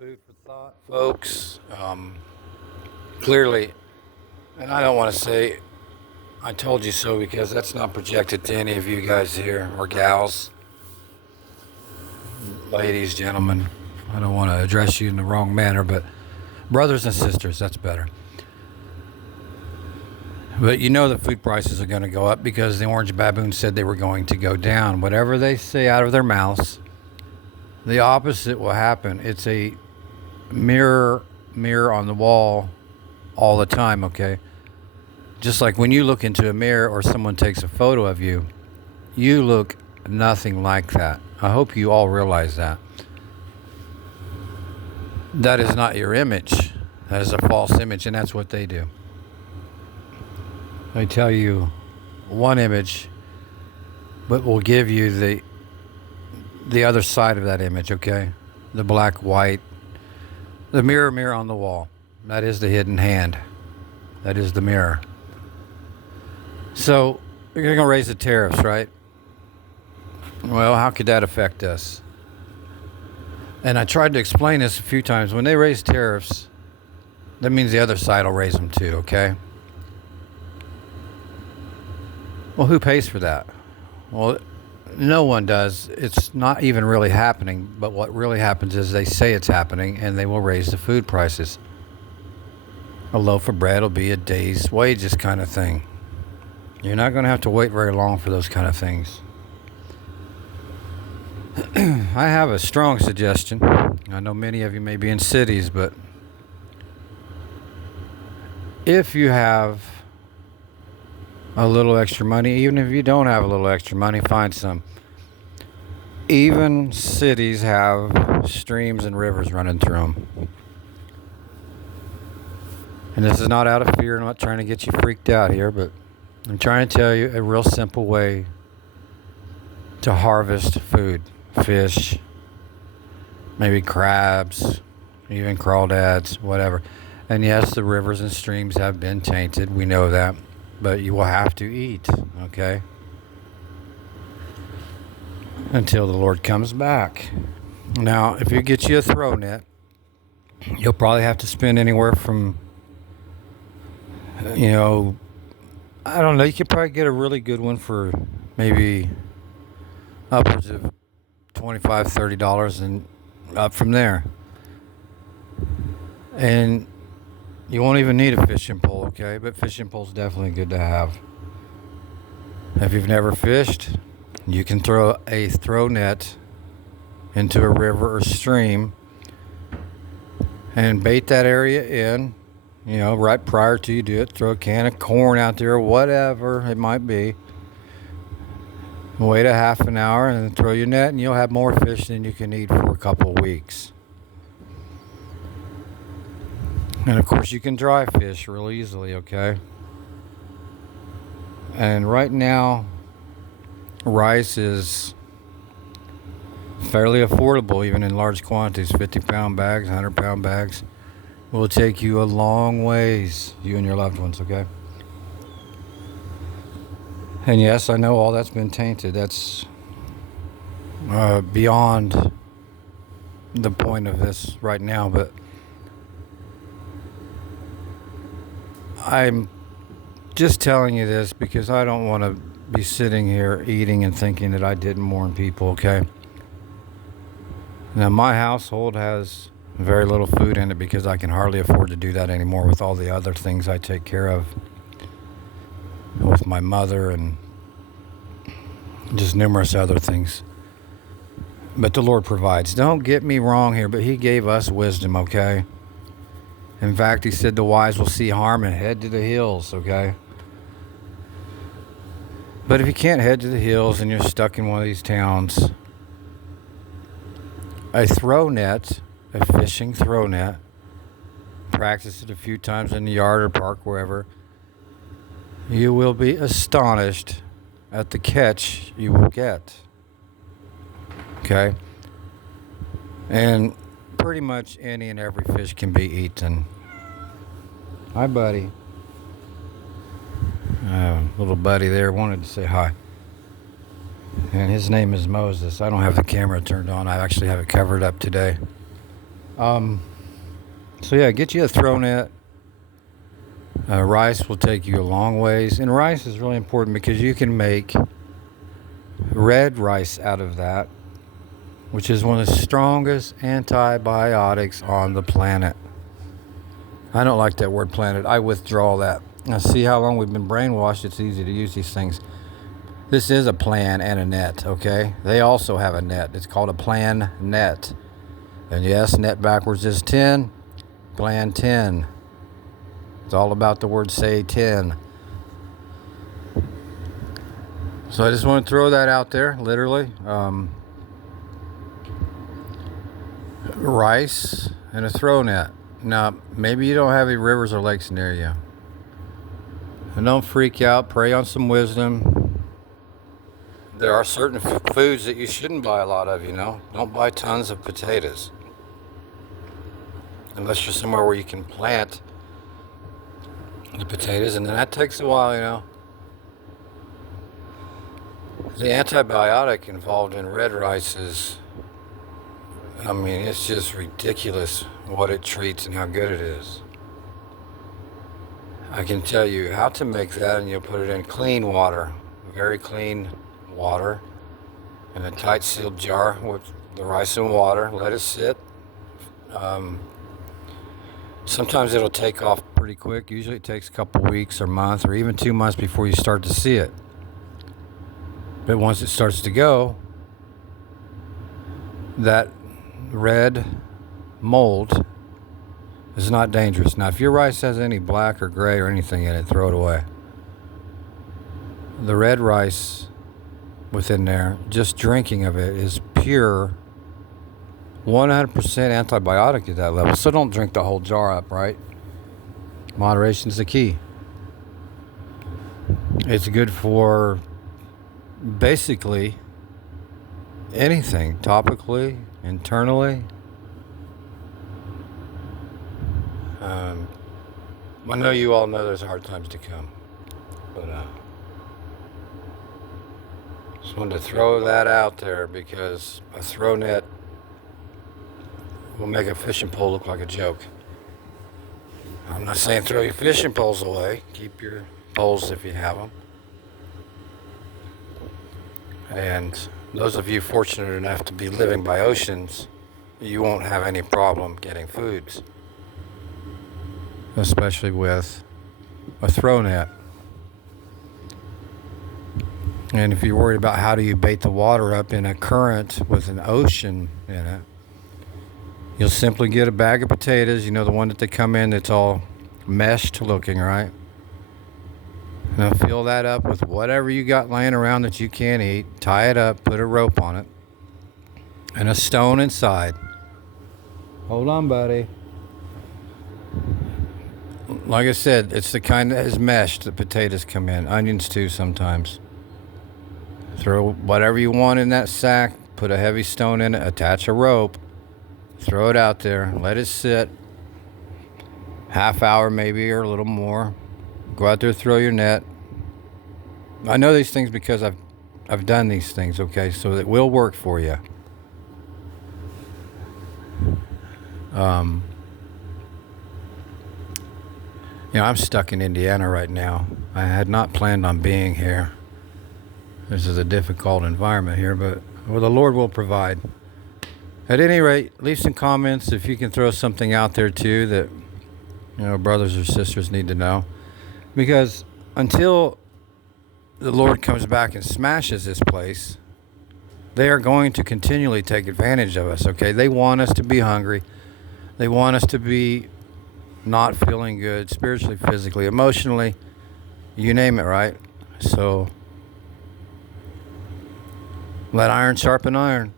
food for thought, folks. Clearly, and I don't want to say I told you so because that's not projected to any of you guys here or gals, ladies, gentlemen. I don't want to address you in the wrong manner, but brothers and sisters, that's better. But you know the food prices are going to go up because the orange baboon said they were going to go down. Whatever they say out of their mouths, the opposite will happen. It's a mirror on the wall all the time, okay? Just like when you look into a mirror or someone takes a photo of you, you look nothing like that. I hope you all realize that. That is not your image. That is a false image, and that's what they do. They tell you one image, but will give you the other side of that image, okay? The black, white, the mirror on the wall. That is the hidden hand. That is the mirror. So, you're going to raise the tariffs, right? Well, how could that affect us? And I tried to explain this a few times. When they raise tariffs, that means the other side will raise them too, okay? Well, who pays for that? Well, no one does. It's not even really happening. But what really happens is they say it's happening and they will raise the food prices. A loaf of bread will be a day's wages kind of thing. You're not going to have to wait very long for those kind of things. I have a strong suggestion. I know many of you may be in cities, but if you have a little extra money, even if you don't have a little extra money, find some. Even cities have streams and rivers running through them. And this is not out of fear. I'm not trying to get you freaked out here, but I'm trying to tell you a real simple way to harvest food. Fish, maybe crabs, even crawdads, whatever. And yes, the rivers and streams have been tainted. We know that. But you will have to eat, okay? Until the Lord comes back. Now, if you get you a throw net, you'll probably have to spend anywhere from, I don't know, you could probably get a really good one for maybe upwards of $25, $30 and up from there. And you won't even need a fishing pole, okay? But fishing pole's definitely good to have. If you've never fished, you can throw a throw net into a river or stream and bait that area in, right prior to you do it. Throw a can of corn out there or whatever it might be. Wait a half an hour and then throw your net and you'll have more fish than you can eat for a couple of weeks. And of course you can dry fish real easily, okay? And right now, rice is fairly affordable even in large quantities. 50-pound bags, 100-pound bags will take you a long ways, you and your loved ones, okay? And yes, I know all that's been tainted. That's beyond the point of this right now, but I'm just telling you this because I don't want to be sitting here eating and thinking that I didn't warn people, okay? Now, my household has very little food in it because I can hardly afford to do that anymore with all the other things I take care of with my mother and just numerous other things. But the Lord provides. Don't get me wrong here, but He gave us wisdom, okay? In fact, He said the wise will see harm and head to the hills, okay? But if you can't head to the hills and you're stuck in one of these towns, a throw net, a fishing throw net, practice it a few times in the yard or park, wherever, you will be astonished at the catch you will get. Okay? And pretty much any and every fish can be eaten. Hi, buddy. Little buddy there wanted to say hi. And his name is Moses. I don't have the camera turned on. I actually have it covered up today. So yeah, get you a throw net. Rice will take you a long ways, and rice is really important because you can make red rice out of that, which is one of the strongest antibiotics on the planet. I don't like that word planet. I withdraw that. Now, see how long we've been brainwashed? It's easy to use these things. This is a plan and a net, okay? They also have a net. It's called a plan net. And yes, net backwards is 10, plan 10. It's all about the word say 10. So I just want to throw that out there, literally. Rice and a throw net. Now, maybe you don't have any rivers or lakes near you. And don't freak out. Pray on some wisdom. There are certain foods that you shouldn't buy a lot of, Don't buy tons of potatoes. Unless you're somewhere where you can plant the potatoes, and then that takes a while, The antibiotic involved in red rice is, it's just ridiculous what it treats and how good it is. I can tell you how to make that, and you'll put it in clean water, very clean water, in a tight sealed jar with the rice and water. Let it sit. Sometimes it'll take off pretty quick. Usually it takes a couple weeks or months or even 2 months before you start to see it. But once it starts to go, that red mold is not dangerous. Now, if your rice has any black or gray or anything in it, throw it away. The red rice within there, just drinking of it is pure 100% antibiotic at that level. So don't drink the whole jar up, right? Moderation is the key. It's good for basically anything, topically, internally. I know you all know there's hard times to come, but just wanted to throw that out there because a throw net will make a fishing pole look like a joke. I'm not saying throw your fishing poles away. Keep your poles if you have them. And those of you fortunate enough to be living by oceans, you won't have any problem getting foods, especially with a throw net. And if you're worried about how do you bait the water up in a current with an ocean in it, you'll simply get a bag of potatoes, the one that they come in that's all meshed looking, right? Now fill that up with whatever you got laying around that you can't eat. Tie it up, put a rope on it, and a stone inside. Hold on, buddy. Like I said, it's the kind that is meshed that potatoes come in. Onions too sometimes. Throw whatever you want in that sack. Put a heavy stone in it. Attach a rope. Throw it out there. Let it sit. Half hour maybe or a little more. Go out there, throw your net. I know these things because I've done these things, okay? So it will work for you. I'm stuck in Indiana right now. I had not planned on being here. This is a difficult environment here, but the Lord will provide. At any rate, leave some comments if you can throw something out there too that brothers or sisters need to know. Because until the Lord comes back and smashes this place, they are going to continually take advantage of us, okay? They want us to be hungry. They want us to be not feeling good spiritually, physically, emotionally, you name it, right? So let iron sharpen iron.